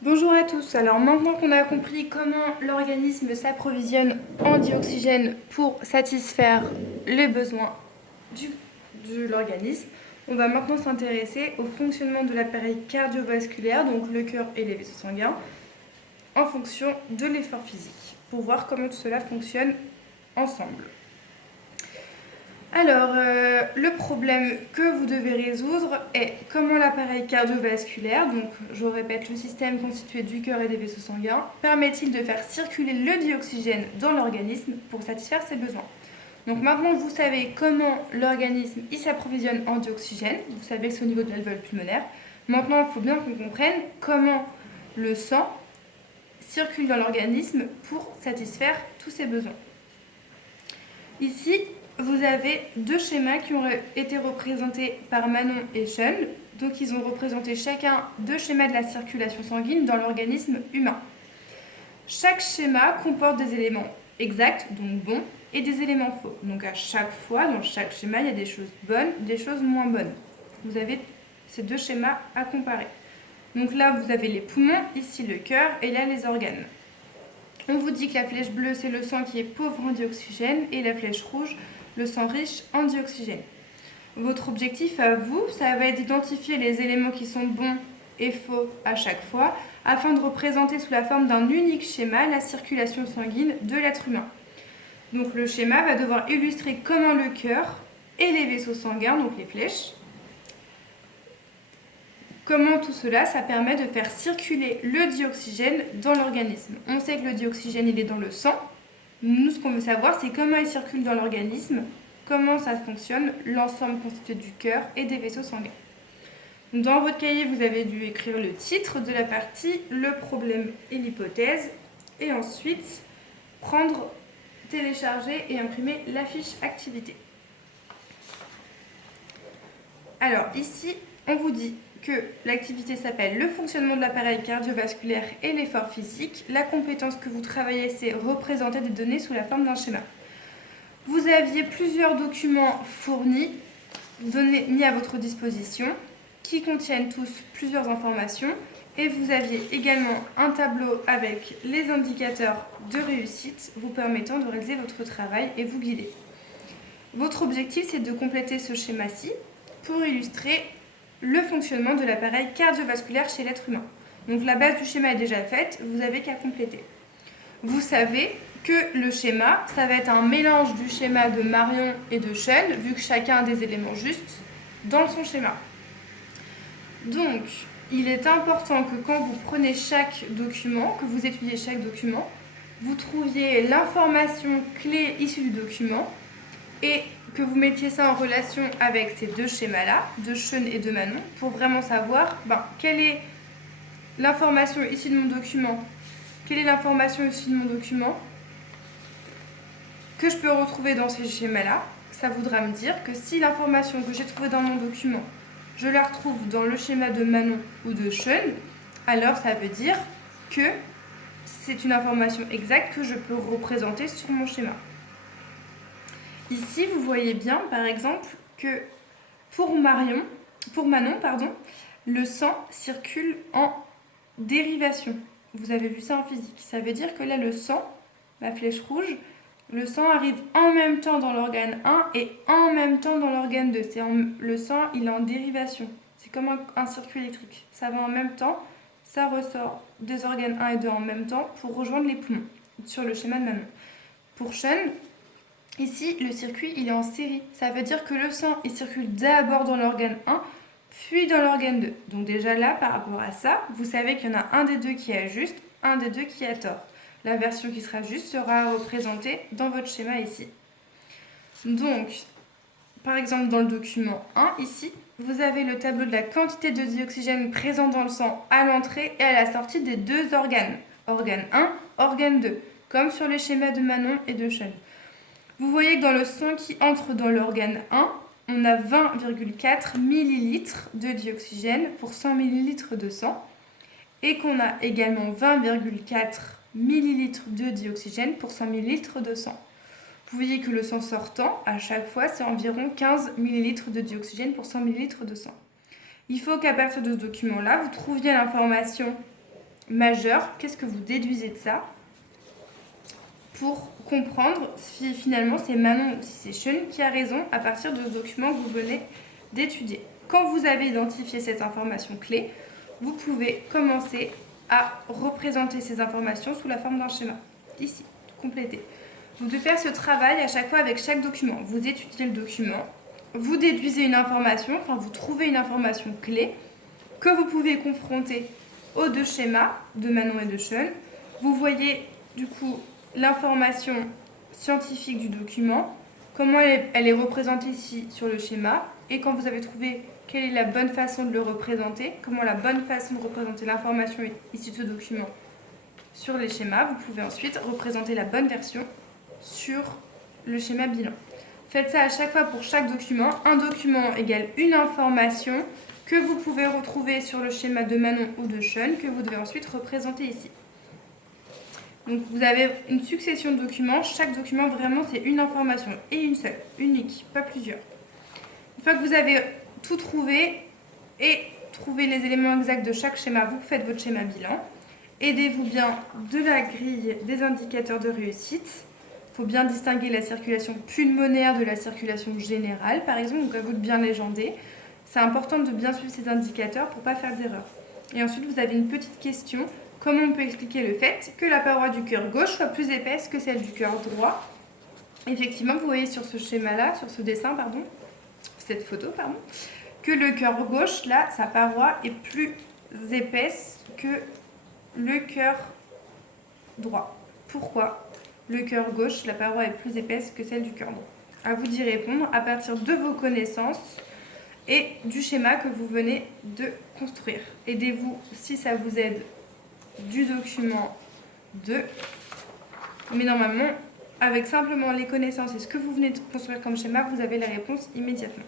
Bonjour à tous. Alors maintenant qu'on a compris comment l'organisme s'approvisionne en dioxygène pour satisfaire les besoins du- de l'organisme, on va maintenant s'intéresser au fonctionnement de l'appareil cardiovasculaire, donc le cœur et les vaisseaux sanguins, en fonction de l'effort physique, pour voir comment tout cela fonctionne ensemble. Alors, le problème que vous devez résoudre est comment l'appareil cardiovasculaire, donc je répète le système constitué du cœur et des vaisseaux sanguins, permet-il de faire circuler le dioxygène dans l'organisme pour satisfaire ses besoins. Donc maintenant que vous savez comment l'organisme s'approvisionne en dioxygène, vous savez que c'est au niveau de l'alvéole pulmonaire, maintenant il faut bien qu'on comprenne comment le sang circule dans l'organisme pour satisfaire tous ses besoins. Ici, vous avez deux schémas qui ont été représentés par Manon et Sean. Donc, ils ont représenté chacun deux schémas de la circulation sanguine dans l'organisme humain. Chaque schéma comporte des éléments exacts, donc bons, et des éléments faux. Donc, à chaque fois, dans chaque schéma, il y a des choses bonnes, des choses moins bonnes. Vous avez ces deux schémas à comparer. Donc là, vous avez les poumons, ici le cœur, et là les organes. On vous dit que la flèche bleue, c'est le sang qui est pauvre en dioxygène, et la flèche rouge, le sang riche en dioxygène. Votre objectif à vous, ça va être d'identifier les éléments qui sont bons et faux à chaque fois, afin de représenter sous la forme d'un unique schéma la circulation sanguine de l'être humain. Donc le schéma va devoir illustrer comment le cœur et les vaisseaux sanguins, donc les flèches, comment tout cela, ça permet de faire circuler le dioxygène dans l'organisme. On sait que le dioxygène, il est dans le sang. Nous, ce qu'on veut savoir, c'est comment il circule dans l'organisme, comment ça fonctionne, l'ensemble constitué du cœur et des vaisseaux sanguins. Dans votre cahier, vous avez dû écrire le titre de la partie, le problème et l'hypothèse, et ensuite prendre, télécharger et imprimer la fiche activité. Alors ici, on vous dit que l'activité s'appelle le fonctionnement de l'appareil cardiovasculaire et l'effort physique. La compétence que vous travaillez, c'est représenter des données sous la forme d'un schéma. Vous aviez plusieurs documents fournis, mis à votre disposition, qui contiennent tous plusieurs informations. Et vous aviez également un tableau avec les indicateurs de réussite vous permettant de réaliser votre travail et vous guider. Votre objectif, c'est de compléter ce schéma-ci pour illustrer le fonctionnement de l'appareil cardiovasculaire chez l'être humain. Donc la base du schéma est déjà faite, vous n'avez qu'à compléter. Vous savez que le schéma, ça va être un mélange du schéma de Marion et de Sean, vu que chacun a des éléments justes dans son schéma. Donc, il est important que quand vous prenez chaque document, que vous étudiez chaque document, vous trouviez l'information clé issue du document et que vous mettiez ça en relation avec ces deux schémas-là, de Sean et de Manon, pour vraiment savoir quelle est l'information issue de mon document, quelle est l'information issue de mon document que je peux retrouver dans ces schémas-là. Ça voudra me dire que si l'information que j'ai trouvée dans mon document, je la retrouve dans le schéma de Manon ou de Sean, alors ça veut dire que c'est une information exacte que je peux représenter sur mon schéma. Ici, vous voyez bien, par exemple, que pour Manon, le sang circule en dérivation. Vous avez vu ça en physique. Ça veut dire que là, le sang, la flèche rouge, le sang arrive en même temps dans l'organe 1 et en même temps dans l'organe 2. Le sang, il est en dérivation. C'est comme un circuit électrique. Ça va en même temps, ça ressort des organes 1 et 2 en même temps pour rejoindre les poumons, sur le schéma de Manon. Pour Sean, ici, le circuit, il est en série. Ça veut dire que le sang, il circule d'abord dans l'organe 1, puis dans l'organe 2. Donc déjà là, par rapport à ça, vous savez qu'il y en a un des deux qui est juste, un des deux qui a tort. La version qui sera juste sera représentée dans votre schéma ici. Donc, par exemple, dans le document 1, ici, vous avez le tableau de la quantité de dioxygène présent dans le sang à l'entrée et à la sortie des deux organes. Organe 1, organe 2, comme sur les schémas de Manon et de Sean. Vous voyez que dans le sang qui entre dans l'organe 1, on a 20,4 ml de dioxygène pour 100 ml de sang et qu'on a également 20,4 ml de dioxygène pour 100 ml de sang. Vous voyez que le sang sortant, à chaque fois, c'est environ 15 ml de dioxygène pour 100 ml de sang. Il faut qu'à partir de ce document-là, vous trouviez l'information majeur, qu'est-ce que vous déduisez de ça pour comprendre si finalement c'est Manon ou si c'est Sean qui a raison à partir de ce document que vous venez d'étudier. Quand vous avez identifié cette information clé, vous pouvez commencer à représenter ces informations sous la forme d'un schéma. Ici, complété. Vous devez faire ce travail à chaque fois avec chaque document. Vous étudiez le document, vous déduisez une information, enfin vous trouvez une information clé que vous pouvez confronter aux deux schémas de Manon et de Sean. Vous voyez du coup l'information scientifique du document, comment elle est représentée ici sur le schéma, et quand vous avez trouvé quelle est la bonne façon de le représenter, comment la bonne façon de représenter l'information issue de ce document sur les schémas, vous pouvez ensuite représenter la bonne version sur le schéma bilan. Faites ça à chaque fois pour chaque document. Un document égale une information que vous pouvez retrouver sur le schéma de Manon ou de Sean, que vous devez ensuite représenter ici. Donc vous avez une succession de documents. Chaque document, vraiment, c'est une information et une seule, unique, pas plusieurs. Une fois que vous avez tout trouvé et trouvé les éléments exacts de chaque schéma, vous faites votre schéma bilan. Aidez-vous bien de la grille des indicateurs de réussite. Il faut bien distinguer la circulation pulmonaire de la circulation générale, par exemple, donc à vous de bien légender. C'est important de bien suivre ces indicateurs pour ne pas faire d'erreur. Et ensuite, vous avez une petite question. Comment on peut expliquer le fait que la paroi du cœur gauche soit plus épaisse que celle du cœur droit? Effectivement, vous voyez sur ce schéma-là, sur ce dessin, pardon, cette photo, pardon, que le cœur gauche, là, sa paroi est plus épaisse que le cœur droit. Pourquoi le cœur gauche, la paroi est plus épaisse que celle du cœur droit? À vous d'y répondre à partir de vos connaissances et du schéma que vous venez de construire. Aidez-vous, si ça vous aide, du document 2. Mais normalement, avec simplement les connaissances et ce que vous venez de construire comme schéma, vous avez la réponse immédiatement.